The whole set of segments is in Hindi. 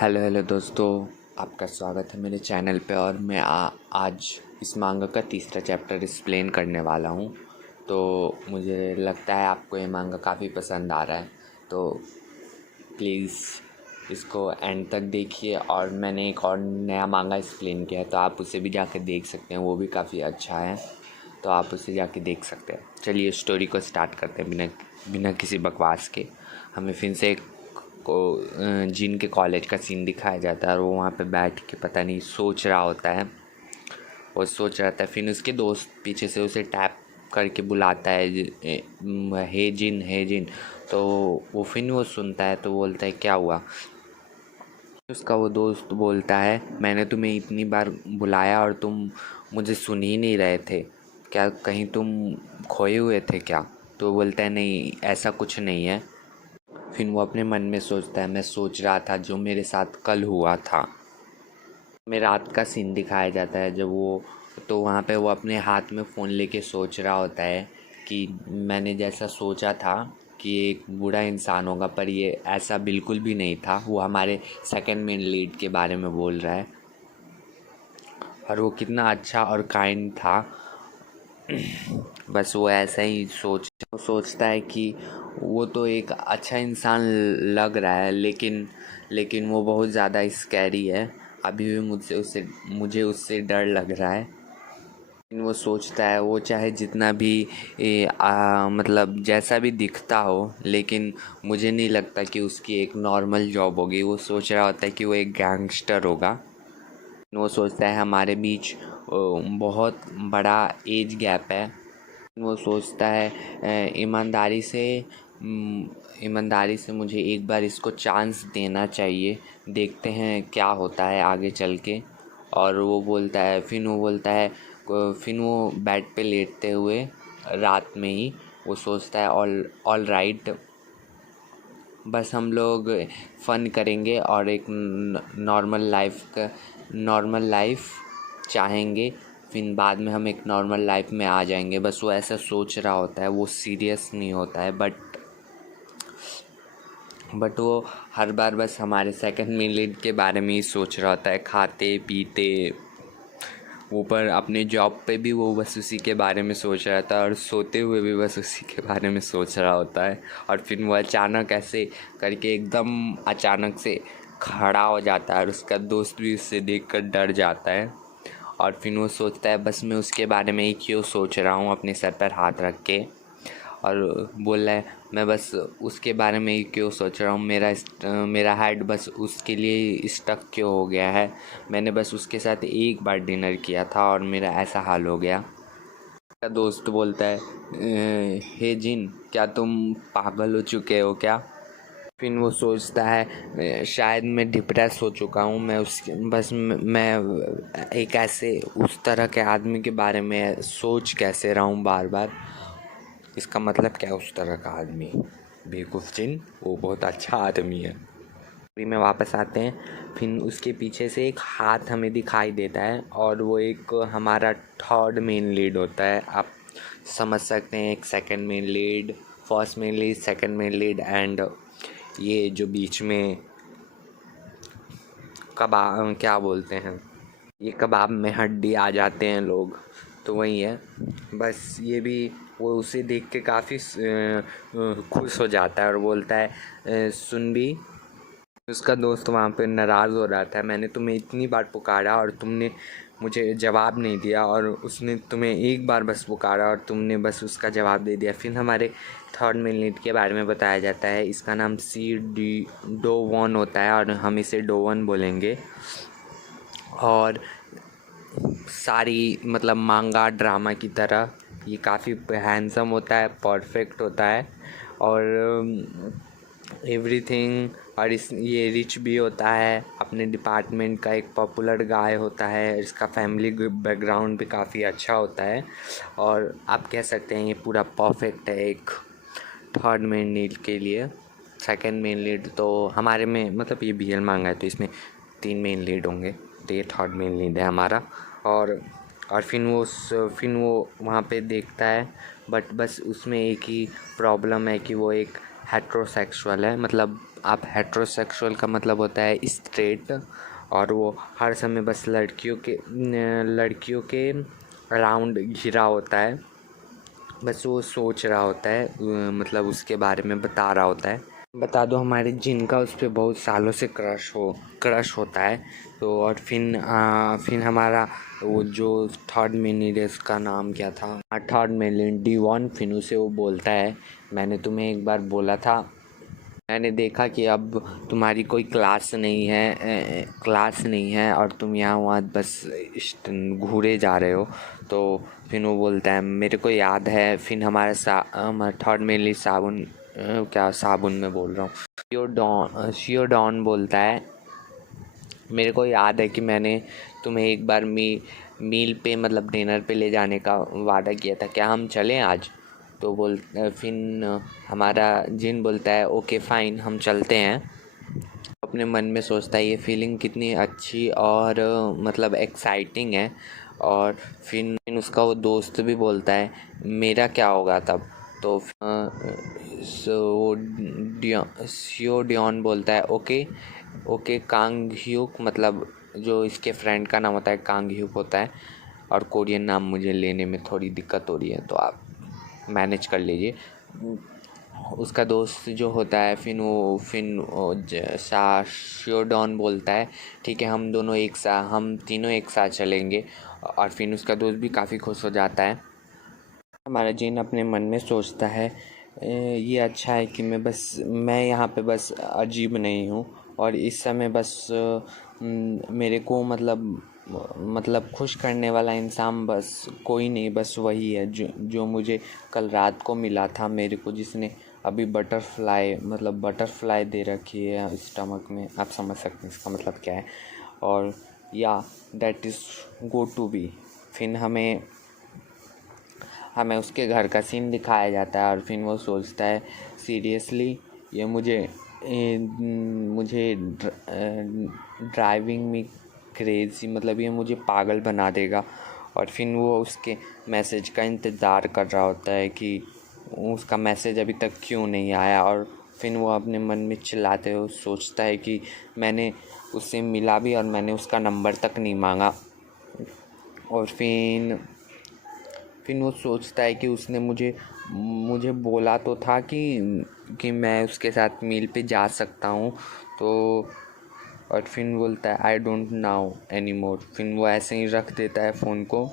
हेलो दोस्तों, आपका स्वागत है मेरे चैनल पे। और मैं आज इस मांगा का तीसरा चैप्टर एक्सप्लेन करने वाला हूँ। तो मुझे लगता है आपको ये मांगा काफ़ी पसंद आ रहा है, तो प्लीज़ इसको एंड तक देखिए। और मैंने एक और नया मांगा एक्सप्लेन किया है, तो आप उसे भी जाके देख सकते हैं, वो भी काफ़ी अच्छा है, तो आप उसे जाके देख सकते हैं। चलिए स्टोरी को स्टार्ट करते हैं बिना किसी बकवास के। हमें फिर से जिन के कॉलेज का सीन दिखाया जाता है और वो वहाँ पे बैठ के पता नहीं सोच रहा होता है। वो सोच रहा था, फिर उसके दोस्त पीछे से उसे टैप करके बुलाता है, हे जिन। तो वो फिर वो सुनता है, तो बोलता है क्या हुआ। उसका वो दोस्त बोलता है, मैंने तुम्हें इतनी बार बुलाया और तुम मुझे सुन ही नहीं रहे थे, क्या कहीं तुम खोए हुए थे क्या। तो बोलता है नहीं, ऐसा कुछ नहीं है। फिर वो अपने मन में सोचता है, मैं सोच रहा था जो मेरे साथ कल हुआ था। में रात का सीन दिखाया जाता है जब वो, तो वहाँ पे वो अपने हाथ में फ़ोन लेके सोच रहा होता है कि मैंने जैसा सोचा था कि एक बूढ़ा इंसान होगा, पर ये ऐसा बिल्कुल भी नहीं था। वो हमारे सेकंड मेन लीड के बारे में बोल रहा है, और वो कितना अच्छा और काइंड था। बस वो ऐसा ही सोचता है कि वो तो एक अच्छा इंसान लग रहा है, लेकिन वो बहुत ज़्यादा स्कैरी है। अभी भी मुझे उससे डर लग रहा है। वो सोचता है, वो चाहे जितना भी मतलब जैसा भी दिखता हो, लेकिन मुझे नहीं लगता कि उसकी एक नॉर्मल जॉब होगी। वो सोच रहा होता है कि वो एक गैंगस्टर होगा। वो सोचता है हमारे बीच बहुत बड़ा एज गैप है। वो सोचता है ईमानदारी से मुझे एक बार इसको चांस देना चाहिए, देखते हैं क्या होता है आगे चल के। और वो बोलता है, फिर वो बेड पे लेटते हुए रात में ही वो सोचता है, ऑल राइट, बस हम लोग फ़न करेंगे और एक नॉर्मल लाइफ चाहेंगे, फिर बाद में हम एक नॉर्मल लाइफ में आ जाएंगे। बस वो ऐसा सोच रहा होता है, वो सीरियस नहीं होता है। बट वो हर बार बस हमारे सेकंड मिनट के बारे में ही सोच रहा होता है, खाते पीते। ऊपर अपने जॉब पे भी वो बस उसी के बारे में सोच रहा था, और सोते हुए भी बस उसी के बारे में सोच रहा होता है। और फिर वो अचानक ऐसे करके एकदम अचानक से खड़ा हो जाता है, और उसका दोस्त भी उससे देखकर डर जाता है। और फिर वो सोचता है, बस मैं उसके बारे में ही क्यों सोच रहा हूँ, अपने सर पर हाथ रख के। और बोल रहा है, मैं बस उसके बारे में ही क्यों सोच रहा हूँ, मेरा हेड बस उसके लिए स्टक क्यों हो गया है। मैंने बस उसके साथ एक बार डिनर किया था और मेरा ऐसा हाल हो गया। मेरा दोस्त बोलता है, हे जिन, क्या तुम पागल हो चुके हो क्या। फिर वो सोचता है, शायद मैं डिप्रेस हो चुका हूँ। मैं एक ऐसे उस तरह के आदमी के बारे में सोच कैसे रहा हूँ बार बार। इसका मतलब क्या है उस तरह का आदमी, बेवकूफ़ जिन, वो बहुत अच्छा आदमी है। फिर में वापस आते हैं, फिर उसके पीछे से एक हाथ हमें दिखाई देता है, और वो एक हमारा थर्ड मेन लीड होता है। आप समझ सकते हैं, एक second main lead, first main lead, second main lead, and ये जो बीच में कबाब क्या बोलते हैं, ये कबाब में हड्डी आ जाते हैं लोग, तो वही है। बस ये भी वो उसे देख के काफ़ी खुश हो जाता है और बोलता है, सुन भी। उसका दोस्त वहाँ पे नाराज़ हो रहा था, मैंने तुम्हें इतनी बार पुकारा और तुमने मुझे जवाब नहीं दिया, और उसने तुम्हें एक बार बस पुकारा और तुमने बस उसका जवाब दे दिया। फिर हमारे थर्ड मिनट के बारे में बताया जाता है। इसका नाम डोवन होता है, और हम इसे डोवन बोलेंगे। और सारी मतलब मांगा ड्रामा की तरह ये काफ़ी हैंडसम होता है, परफेक्ट होता है, और एवरीथिंग। और ये रिच भी होता है, अपने डिपार्टमेंट का एक पॉपुलर गाय होता है, इसका फैमिली बैकग्राउंड भी काफ़ी अच्छा होता है, और आप कह सकते हैं ये पूरा परफेक्ट है एक थर्ड मेन लीड के लिए। सेकंड मेन लीड तो हमारे में मतलब ये BL मांगा है, तो इसमें 3 मेन लीड होंगे, तो ये थर्ड मेन लीड है हमारा। और फिर वो वहाँ पे देखता है, बट बस उसमें एक ही प्रॉब्लम है कि वो एक हेट्रोसेक्सुअल है, मतलब आप हेट्रोसेक्सुअल का मतलब होता है स्ट्रेट, और वो हर समय बस लड़कियों के अराउंड घिरा होता है, बस वो सोच रहा होता है, मतलब उसके बारे में बता रहा होता है। बता दो हमारे जिन का उस पर बहुत सालों से क्रश होता है। तो और फिर हमारा वो जो थर्ड मेन है उसका नाम क्या था, थर्ड मेन D1, फिर उसे वो बोलता है मैंने तुम्हें एक बार बोला था, मैंने देखा कि अब तुम्हारी कोई क्लास नहीं है और तुम यहाँ वहाँ बस घूरे जा रहे हो। तो फिर वो बोलता है मेरे को याद है। फिर हमारा थर्ड मेनली साबुन में बोल रहा हूँ, शियोडॉन बोलता है मेरे को याद है कि मैंने तुम्हें एक बार मील पे मतलब डिनर पे ले जाने का वादा किया था, क्या हम चलें आज? तो फिर हमारा जिन बोलता है ओके फाइन, हम चलते हैं। अपने मन में सोचता है ये फीलिंग कितनी अच्छी और मतलब एक्साइटिंग है। और फिर उसका वो दोस्त भी बोलता है मेरा क्या होगा तब? तो सियो डियोन बोलता है ओके ओके कांग ह्यूक, मतलब जो इसके फ्रेंड का नाम होता है कांग ह्यूक होता है, और कोरियन नाम मुझे लेने में थोड़ी दिक्कत हो रही है तो आप मैनेज कर लीजिए। उसका दोस्त जो होता है शियोडॉन बोलता है ठीक है हम तीनों एक साथ चलेंगे, और फिर उसका दोस्त भी काफ़ी खुश हो जाता है। हमारा जिन अपने मन में सोचता है ये अच्छा है कि मैं यहाँ पे बस अजीब नहीं हूँ, और इस समय बस मेरे को मतलब खुश करने वाला इंसान बस कोई नहीं, बस वही है जो मुझे कल रात को मिला था मेरे को, जिसने अभी बटरफ्लाई दे रखी है स्टमक में। आप समझ सकते हैं इसका मतलब क्या है। और या that is go to be. फिर हमें उसके घर का सीन दिखाया जाता है, और फिर वो सोचता है सीरियसली ये मुझे ड्राइविंग में क्रेज़ी, मतलब ये मुझे पागल बना देगा। और फिर वो उसके मैसेज का इंतज़ार कर रहा होता है कि उसका मैसेज अभी तक क्यों नहीं आया। और फिर वो अपने मन में चिल्लाते हुए सोचता है कि मैंने उससे मिला भी और मैंने उसका नंबर तक नहीं मांगा। और फिर वो सोचता है कि उसने मुझे बोला तो था कि मैं उसके साथ मील पे जा सकता हूँ। तो और फिर बोलता है I don't now any more. फिर वो ऐसे ही रख देता है फ़ोन को।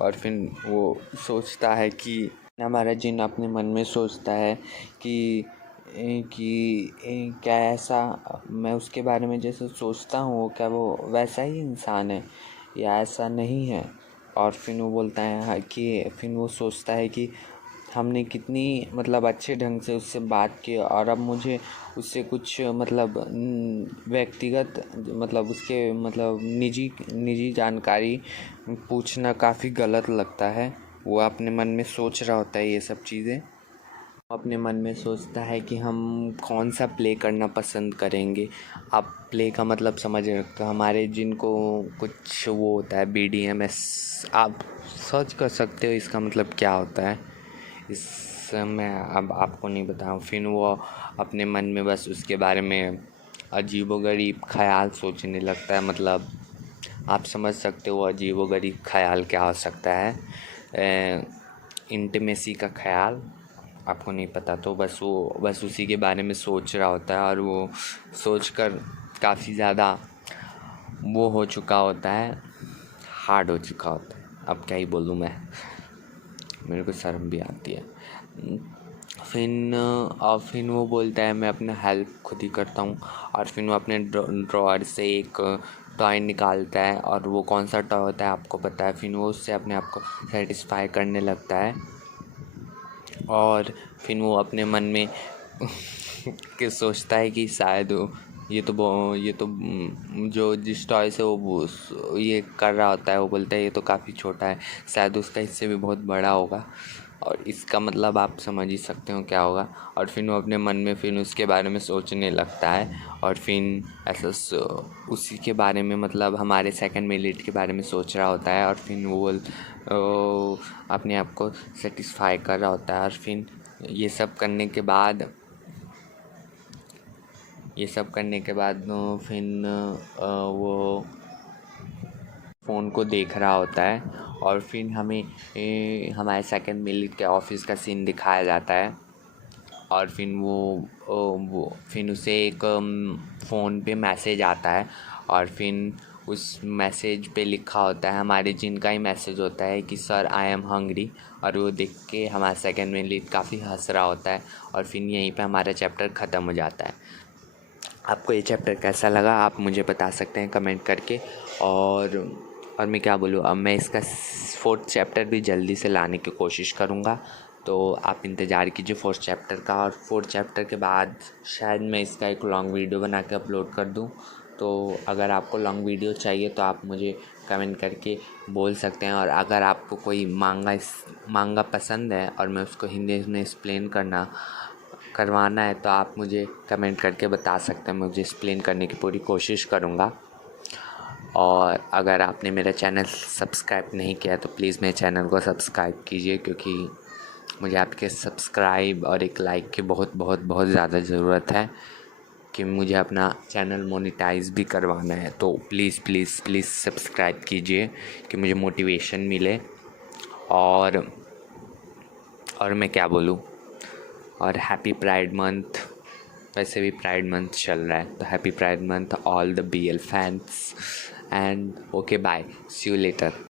और फिर वो सोचता है कि हमारा जिन अपने मन में सोचता है कि क्या ऐसा मैं उसके बारे में जैसे सोचता हूँ क्या वो वैसा ही इंसान है या ऐसा नहीं है। और फिर वो बोलता है कि फिर वो सोचता है कि हमने कितनी मतलब अच्छे ढंग से उससे बात की, और अब मुझे उससे कुछ मतलब व्यक्तिगत मतलब उसके मतलब निजी जानकारी पूछना काफ़ी गलत लगता है। वो अपने मन में सोच रहा होता है ये सब चीज़ें। अपने मन में सोचता है कि हम कौन सा प्ले करना पसंद करेंगे। आप प्ले का मतलब समझ रहे हो, हमारे जिनको कुछ वो होता है BDMS, आप सर्च कर सकते हो इसका मतलब क्या होता है। इस मैं अब आपको नहीं बताऊँ। फिर वो अपने मन में बस उसके बारे में अजीबोगरीब ख्याल सोचने लगता है। मतलब आप समझ सकते हो अजीबोगरीब ख्याल क्या हो सकता है। इंटीमेसी का ख्याल आपको नहीं पता तो बस उसी के बारे में सोच रहा होता है, और वो सोचकर काफ़ी ज़्यादा वो हो चुका होता है, हार्ड हो चुका होता है। अब क्या ही बोलूँ मैं, मेरे को शर्म भी आती है। फिर वो बोलता है मैं अपना हेल्प खुद ही करता हूँ। और फिर वो अपने ड्रॉअर से एक टॉय निकालता है, और वो कौन सा टॉय होता है आपको पता है। फिर वो उससे अपने आप को सेटिस्फाई करने लगता है। और फिर वो अपने मन में कि सोचता है कि शायद ये तो जो जिस टॉय से वो ये कर रहा होता है वो बोलता है ये तो काफ़ी छोटा है, शायद उसका इससे भी बहुत बड़ा होगा। और इसका मतलब आप समझ ही सकते हो क्या होगा। और फिर वो अपने मन में फिर उसके बारे में सोचने लगता है, और फिर ऐसा उसी के बारे में मतलब हमारे सेकंड मिनट के बारे में सोच रहा होता है। और फिर वो अपने आप को सेटिस्फाई कर रहा होता है। और फिर ये सब करने के बाद ये सब करने के बाद फिर वो फ़ोन को देख रहा होता है और फिर हमें हमारे सेकंड मिलिट के ऑफिस का सीन दिखाया जाता है और फिर वो फिर उसे एक फ़ोन पे मैसेज आता है और फिर उस मैसेज पे लिखा होता है, हमारे जिनका ही मैसेज होता है कि सर आई एम हंग्री। और वो देख के हमारा सेकंड मिलिट काफ़ी हंस रहा होता है और फिर यहीं पे हमारा चैप्टर ख़त्म हो जाता है। आपको ये चैप्टर कैसा लगा आप मुझे बता सकते हैं कमेंट करके। और मैं क्या बोलूँ, अब मैं इसका 4th चैप्टर भी जल्दी से लाने की कोशिश करूँगा, तो आप इंतज़ार कीजिए 4th चैप्टर का। और 4th चैप्टर के बाद शायद मैं इसका एक लॉन्ग वीडियो बना के अपलोड कर दूँ। तो अगर आपको लॉन्ग वीडियो चाहिए तो आप मुझे कमेंट करके बोल सकते हैं। और अगर आपको कोई मांगा पसंद है और मैं उसको हिंदी में एक्सप्लेन करवाना है तो आप मुझे कमेंट करके बता सकते हैं, मुझे एक्सप्लेन करने की पूरी कोशिश करूँगा। और अगर आपने मेरा चैनल सब्सक्राइब नहीं किया तो प्लीज़ मेरे चैनल को सब्सक्राइब कीजिए, क्योंकि मुझे आपके सब्सक्राइब और एक लाइक की बहुत बहुत बहुत ज़्यादा ज़रूरत है कि मुझे अपना चैनल मोनेटाइज भी करवाना है। तो प्लीज़ प्लीज़ प्लीज़ सब्सक्राइब कीजिए कि मुझे मोटिवेशन मिले। और मैं क्या बोलूँ, और हैप्पी प्राइड मंथ। वैसे भी प्राइड मंथ चल रहा है तो happy pride month all the BL fans. And okay bye, see you letter.